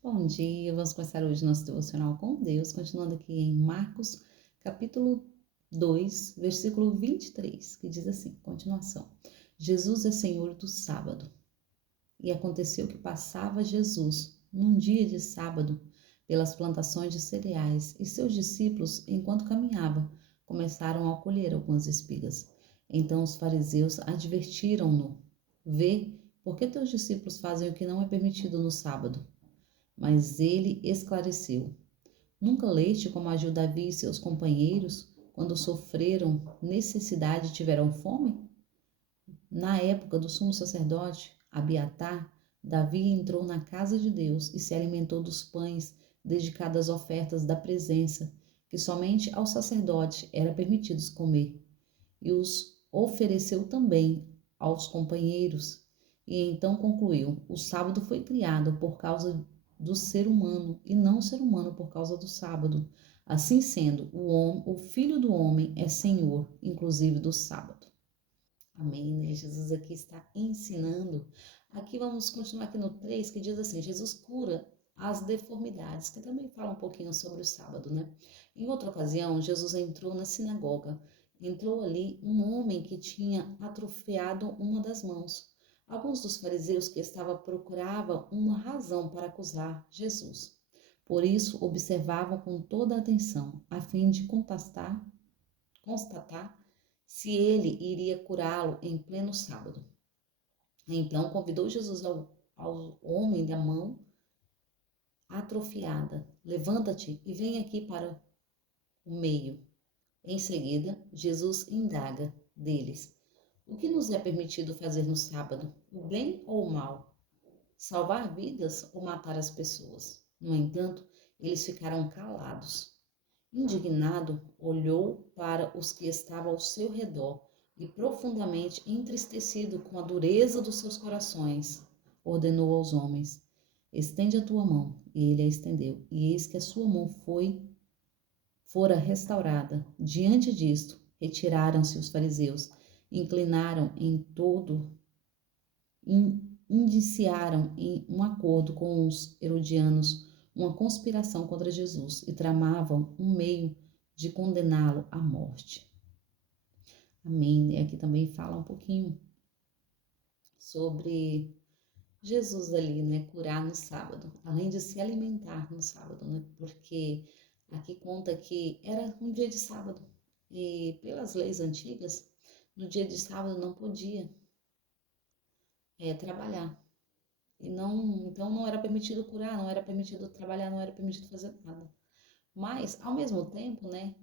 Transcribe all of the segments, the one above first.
Bom dia, vamos começar hoje nosso devocional com Deus, continuando aqui em Marcos, capítulo 2, versículo 23, que diz assim, continuação. Jesus é Senhor do sábado. E aconteceu que passava Jesus, num dia de sábado, pelas plantações de cereais, e seus discípulos, enquanto caminhava, começaram a colher algumas espigas. Então os fariseus advertiram-no: Vê, por que teus discípulos fazem o que não é permitido no sábado? Mas ele esclareceu: Nunca leste como agiu Davi e seus companheiros quando sofreram necessidade e tiveram fome? Na época do sumo sacerdote Abiatar, Davi entrou na casa de Deus e se alimentou dos pães dedicados às ofertas da presença, que somente aos sacerdotes era permitido comer, e os ofereceu também aos companheiros. E então concluiu: o sábado foi criado por causa do ser humano e não o ser humano por causa do sábado. Assim sendo, o Filho do Homem é Senhor, inclusive do sábado. Amém, né? Jesus aqui está ensinando. Aqui vamos continuar aqui no 3, que diz assim, Jesus cura as deformidades, que também fala um pouquinho sobre o sábado, né? Em outra ocasião, Jesus entrou na sinagoga. Entrou ali um homem que tinha atrofiado uma das mãos. Alguns dos fariseus que estavam procuravam uma razão para acusar Jesus. Por isso, observavam com toda a atenção, a fim de constatar se ele iria curá-lo em pleno sábado. Então convidou Jesus ao homem da mão atrofiada: Levanta-te e vem aqui para o meio. Em seguida, Jesus indaga deles: O que nos é permitido fazer no sábado, o bem ou o mal? Salvar vidas ou matar as pessoas? No entanto, eles ficaram calados. Indignado, olhou para os que estavam ao seu redor e, profundamente entristecido com a dureza dos seus corações, ordenou aos homens: Estende a tua mão. E ele a estendeu, e eis que a sua mão fora restaurada. Diante disto, retiraram-se os fariseus, inclinaram em todo, indiciaram em um acordo com os herodianos uma conspiração contra Jesus e tramavam um meio de condená-lo à morte. Amém. E aqui também fala um pouquinho sobre Jesus ali, né, curar no sábado, além de se alimentar no sábado, né, porque aqui conta que era um dia de sábado e pelas leis antigas, no dia de sábado não podia trabalhar. E não, então não era permitido curar, não era permitido trabalhar, não era permitido fazer nada. Mas, ao mesmo tempo, né,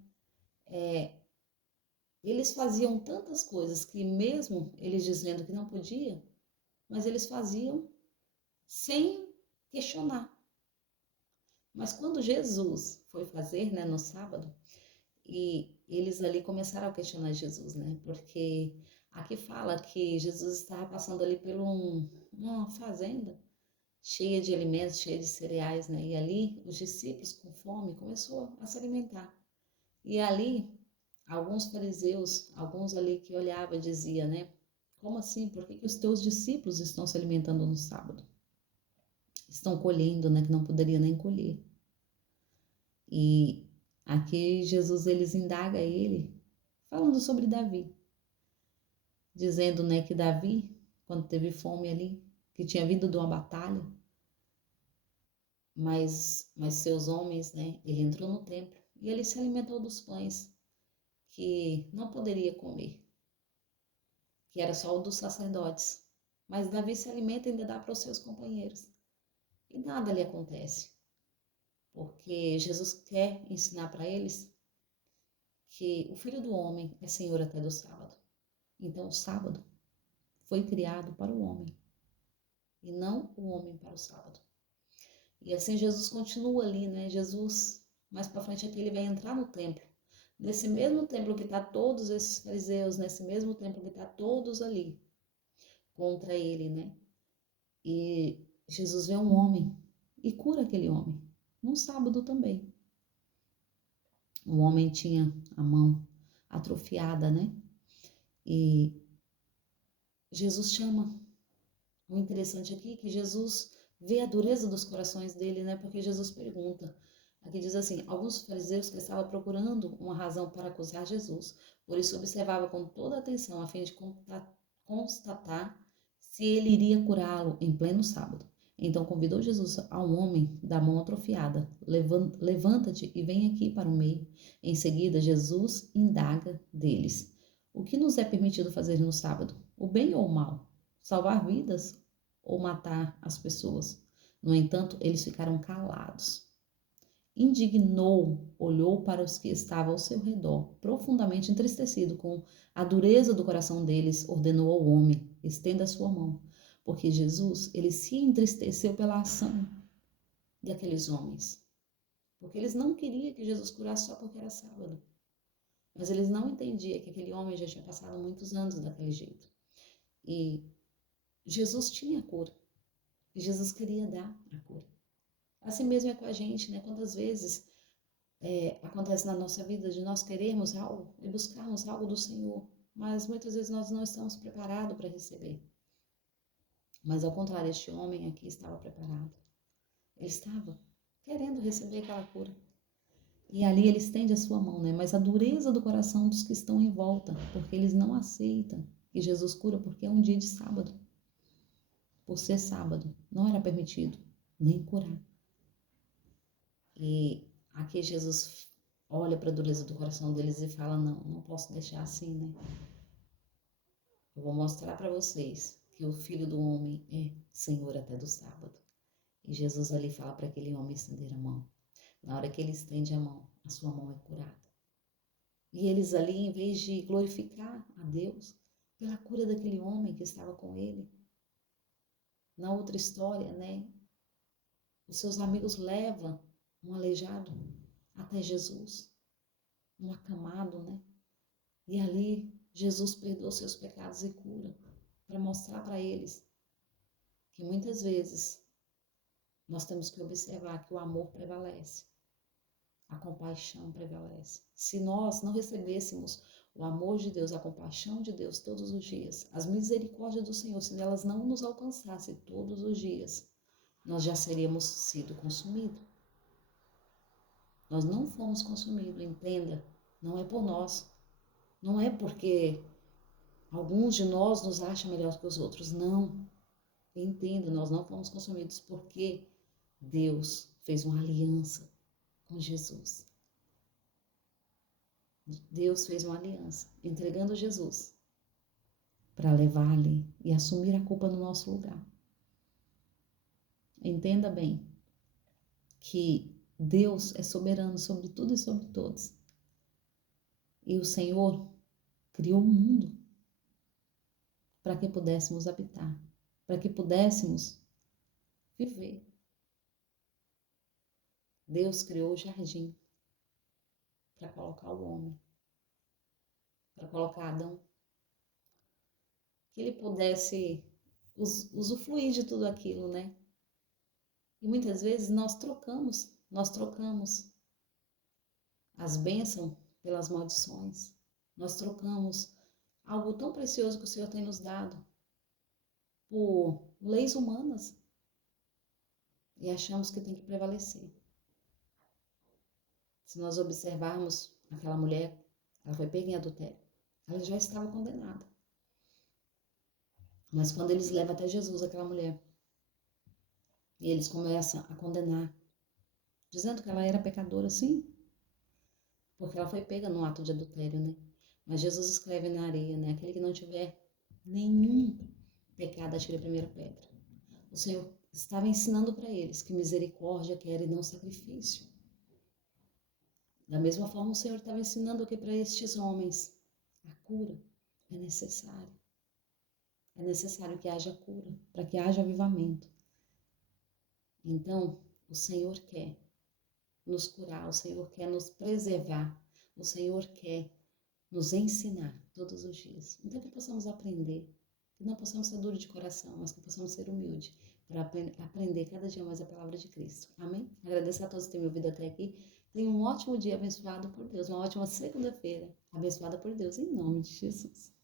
eles faziam tantas coisas que mesmo eles dizendo que não podia, mas eles faziam sem questionar. Mas quando Jesus foi fazer, né, no sábado, e eles ali começaram a questionar Jesus, né, porque aqui fala que Jesus estava passando ali por uma fazenda, cheia de alimentos, cheia de cereais, né? E ali os discípulos com fome começou a se alimentar. E ali alguns fariseus, alguns ali que olhava dizia, né? Como assim? Por que os teus discípulos estão se alimentando no sábado? Estão colhendo, né? Que não poderia nem colher. E aqui Jesus eles indaga ele falando sobre Davi, dizendo, né, que Davi, quando teve fome ali, que tinha vindo de uma batalha, mas seus homens, né? Ele entrou no templo e ele se alimentou dos pães que não poderia comer, que era só o dos sacerdotes. Mas Davi se alimenta e ainda dá para os seus companheiros. E nada lhe acontece, porque Jesus quer ensinar para eles que o Filho do Homem é Senhor até do sábado. Então o sábado foi criado para o homem e não o homem para o sábado. E assim Jesus continua ali, né? Jesus, mais para frente aqui, ele vai entrar no templo. Nesse mesmo templo que está todos esses fariseus, nesse mesmo templo que está todos ali contra ele, né? E Jesus vê um homem e cura aquele homem, num sábado também. O homem tinha a mão atrofiada, né? E Jesus chama. O interessante aqui é que Jesus vê a dureza dos corações dele, né? Porque Jesus pergunta. Aqui diz assim: alguns fariseus que estavam procurando uma razão para acusar Jesus, por isso observava com toda atenção a fim de constatar se ele iria curá-lo em pleno sábado. Então convidou Jesus ao homem da mão atrofiada: levanta-te e vem aqui para o meio. Em seguida, Jesus indaga deles: o que nos é permitido fazer no sábado? O bem ou o mal? Salvar vidas ou matar as pessoas? No entanto, eles ficaram calados. Indignou, olhou para os que estavam ao seu redor, profundamente entristecido com a dureza do coração deles, ordenou ao homem: estenda a sua mão. Porque Jesus, ele se entristeceu pela ação daqueles homens. Porque eles não queriam que Jesus curasse só porque era sábado. Mas eles não entendiam que aquele homem já tinha passado muitos anos daquele jeito. E Jesus tinha a cura. E Jesus queria dar a cura. Assim mesmo é com a gente, né? Quantas vezes acontece na nossa vida de nós queremos algo e buscarmos algo do Senhor, mas muitas vezes nós não estamos preparados para receber. Mas ao contrário, este homem aqui estava preparado. Ele estava querendo receber aquela cura. E ali ele estende a sua mão, né? Mas a dureza do coração dos que estão em volta, porque eles não aceitam que Jesus cura, porque é um dia de sábado. Por ser sábado, não era permitido nem curar. E aqui Jesus olha para a dureza do coração deles e fala: não posso deixar assim, né? Eu vou mostrar para vocês que o Filho do Homem é Senhor até do sábado. E Jesus ali fala para aquele homem estender a mão. Na hora que ele estende a mão, a sua mão é curada. E eles ali, em vez de glorificar a Deus pela cura daquele homem que estava com ele, na outra história, né? Os seus amigos levam um aleijado até Jesus, um acamado, né? E ali Jesus perdoa seus pecados e cura, para mostrar para eles que muitas vezes nós temos que observar que o amor prevalece, a compaixão prevalece. Se nós não recebêssemos o amor de Deus, a compaixão de Deus todos os dias, as misericórdias do Senhor, se elas não nos alcançassem todos os dias, nós já seríamos sido consumidos. Nós não fomos consumidos, entenda. Não é por nós. Não é porque alguns de nós nos acham melhor que os outros. Não. Entenda, nós não fomos consumidos porque Deus fez uma aliança com Jesus. Deus fez uma aliança, entregando Jesus para levar ali e assumir a culpa no nosso lugar. Entenda bem que Deus é soberano sobre tudo e sobre todos. E o Senhor criou o mundo para que pudéssemos habitar, para que pudéssemos viver. Deus criou o jardim para colocar o homem, para colocar Adão, que ele pudesse usufruir de tudo aquilo, né? E muitas vezes nós trocamos as bênçãos pelas maldições, nós trocamos algo tão precioso que o Senhor tem nos dado por leis humanas e achamos que tem que prevalecer. Se nós observarmos aquela mulher, ela foi pega em adultério, ela já estava condenada. Mas quando eles levam até Jesus aquela mulher, e eles começam a condenar, dizendo que ela era pecadora, sim, porque ela foi pega no ato de adultério, né? Mas Jesus escreve na areia, né? Aquele que não tiver nenhum pecado, atire a primeira pedra. O Senhor estava ensinando para eles que misericórdia quer e não sacrifício. Da mesma forma, o Senhor estava ensinando que para estes homens a cura é necessária. É necessário que haja cura, para que haja avivamento. Então, o Senhor quer nos curar, o Senhor quer nos preservar, o Senhor quer nos ensinar todos os dias. Então, que possamos aprender, que não possamos ser duros de coração, mas que possamos ser humildes, para aprender cada dia mais a palavra de Cristo. Amém? Agradeço a todos que têm me ouvido até aqui. Tenha um ótimo dia abençoado por Deus, uma ótima segunda-feira abençoada por Deus, em nome de Jesus.